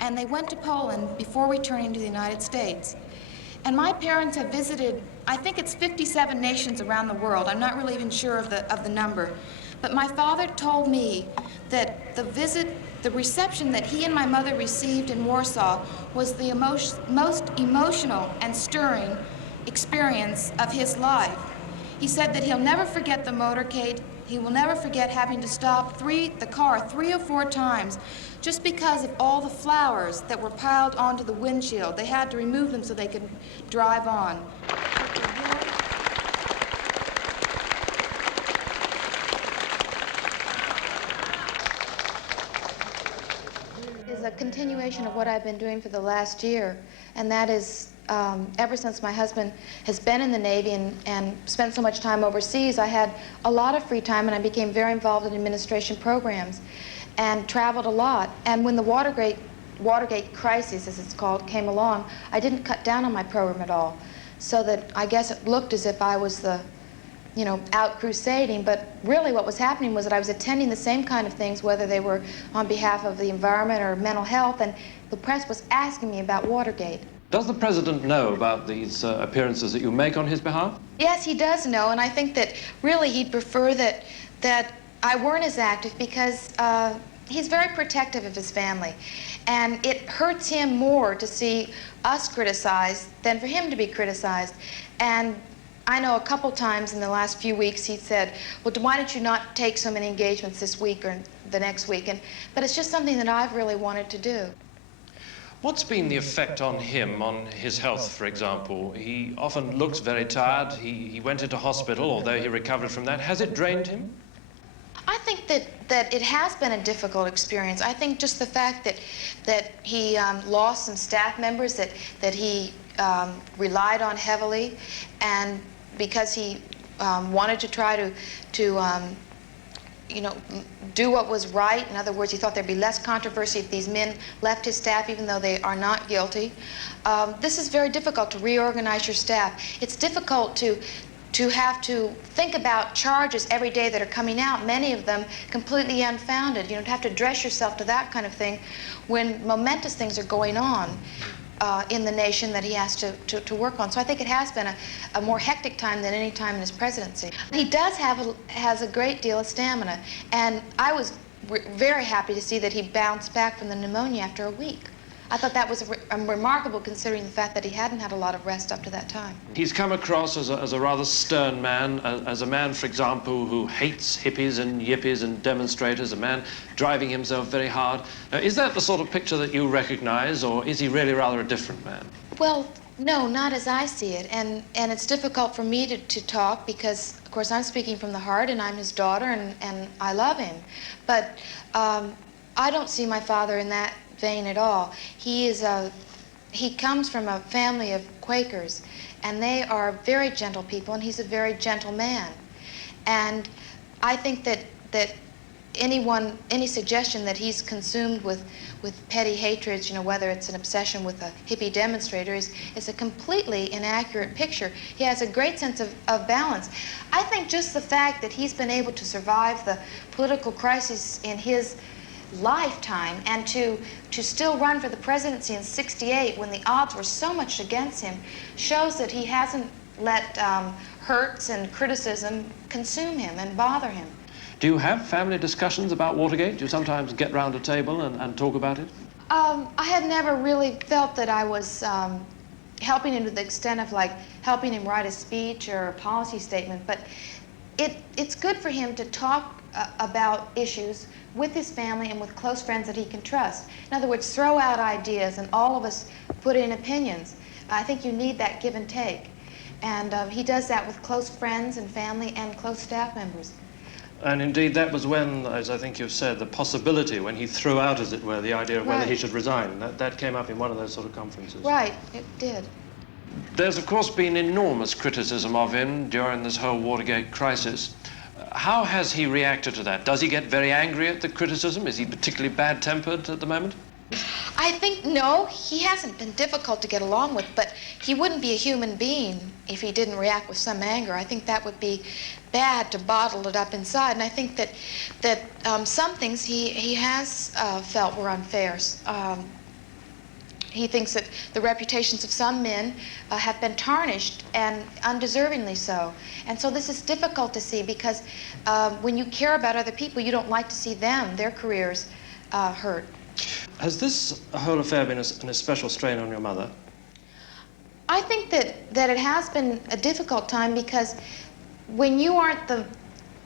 and they went to Poland before returning to the United States. And my parents have visited, I think it's 57 nations around the world. I'm not really even sure of the number. But my father told me that the reception that he and my mother received in Warsaw was the most emotional and stirring experience of his life. He said that he'll never forget the motorcade. He will never forget having to stop the car 3 or 4 times just because of all the flowers that were piled onto the windshield. They had to remove them so they could drive on. Is a continuation of what I've been doing for the last year, and that is ever since my husband has been in the Navy and spent so much time overseas, I had a lot of free time, and I became very involved in administration programs and traveled a lot. And when the Watergate crisis, as it's called, came along, I didn't cut down on my program at all. So that I guess it looked as if I was out crusading, but really what was happening was that I was attending the same kind of things, whether they were on behalf of the environment or mental health, and the press was asking me about Watergate. Does the President know about these appearances that you make on his behalf? Yes, he does know, and I think that really he'd prefer that I weren't as active because he's very protective of his family. And it hurts him more to see us criticized than for him to be criticized. And I know a couple times in the last few weeks he said, well, why don't you not take so many engagements this week or the next week? But it's just something that I've really wanted to do. What's been the effect on him, on his health, for example? He often looks very tired. He went into hospital, although he recovered from that. Has it drained him? I think that it has been a difficult experience. I think just the fact that he lost some staff members that he relied on heavily, and because he wanted to try to do what was right. In other words, he thought there'd be less controversy if these men left his staff, even though they are not guilty. This is very difficult to reorganize your staff. It's difficult to have to think about charges every day that are coming out, many of them completely unfounded. To have to dress yourself to that kind of thing when momentous things are going on in the nation that he has to work on. So I think it has been a more hectic time than any time in his presidency. He has a great deal of stamina, and I was very happy to see that he bounced back from the pneumonia after a week. I thought that was remarkable considering the fact that he hadn't had a lot of rest up to that time. He's come across as a rather stern man, as a man, for example, who hates hippies and yippies and demonstrators, a man driving himself very hard. Now, is that the sort of picture that you recognize, or is he really rather a different man? Well, no, not as I see it. And it's difficult for me to talk because, of course, I'm speaking from the heart, and I'm his daughter, and I love him. But I don't see my father in that vein at all. He comes from a family of Quakers, and they are very gentle people, and he's a very gentle man. And I think that any suggestion that he's consumed with petty hatreds, whether it's an obsession with a hippie demonstrator, is a completely inaccurate picture. He has a great sense of balance. I think just the fact that he's been able to survive the political crisis in his lifetime and to still run for the presidency in '68 when the odds were so much against him shows that he hasn't let hurts and criticism consume him and bother him. Do you have family discussions about Watergate? Do you sometimes get round a table and talk about it? I had never really felt that I was helping him to the extent of helping him write a speech or a policy statement, but it's good for him to talk about issues with his family and with close friends that he can trust. In other words, throw out ideas and all of us put in opinions. I think you need that give and take. And he does that with close friends and family and close staff members. And indeed, that was when, as I think you've said, the possibility, when he threw out, as it were, the idea of whether he should resign. That came up in one of those sort of conferences. Right, it did. There's, of course, been enormous criticism of him during this whole Watergate crisis. How has he reacted to that? Does he get very angry at the criticism? Is he particularly bad-tempered at the moment? I think, no, he hasn't been difficult to get along with, but he wouldn't be a human being if he didn't react with some anger. I think that would be bad to bottle it up inside, and I think that some things he has felt were unfair. He thinks that the reputations of some men have been tarnished, and undeservingly so. And so this is difficult to see because when you care about other people, you don't like to see them, their careers, hurt. Has this whole affair been an especial strain on your mother? I think that it has been a difficult time because when you aren't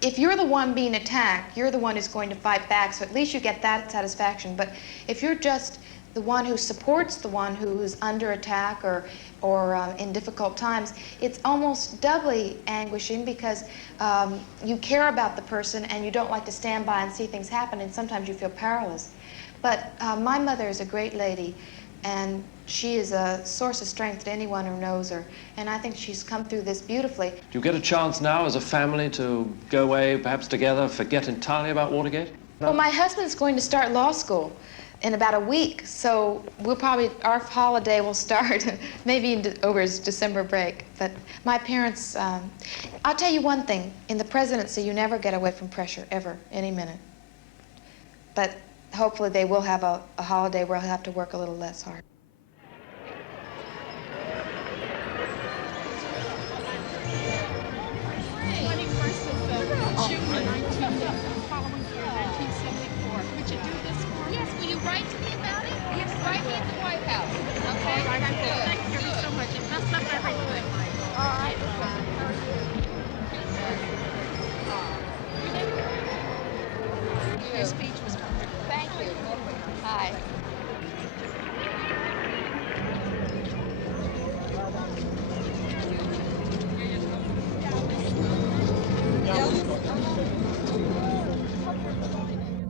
if you're the one being attacked, you're the one who's going to fight back, so at least you get that satisfaction. But if you're just the one who supports the one who's under attack or in difficult times, it's almost doubly anguishing because you care about the person and you don't like to stand by and see things happen, and sometimes you feel powerless. But my mother is a great lady, and she is a source of strength to anyone who knows her, and I think she's come through this beautifully. Do you get a chance now as a family to go away, perhaps together, forget entirely about Watergate? No? Well, my husband's going to start law school in about a week, so our holiday will start maybe over his December break. But my parents, I'll tell you one thing, in the presidency you never get away from pressure, ever, any minute. But hopefully they will have a holiday where I'll have to work a little less hard. Yes, will you write to me about it? Yes, write me at the White House. Okay? All right, thank you so much. It messed up everything. All right. Your speech was wonderful. Thank you. Hi. Yeah.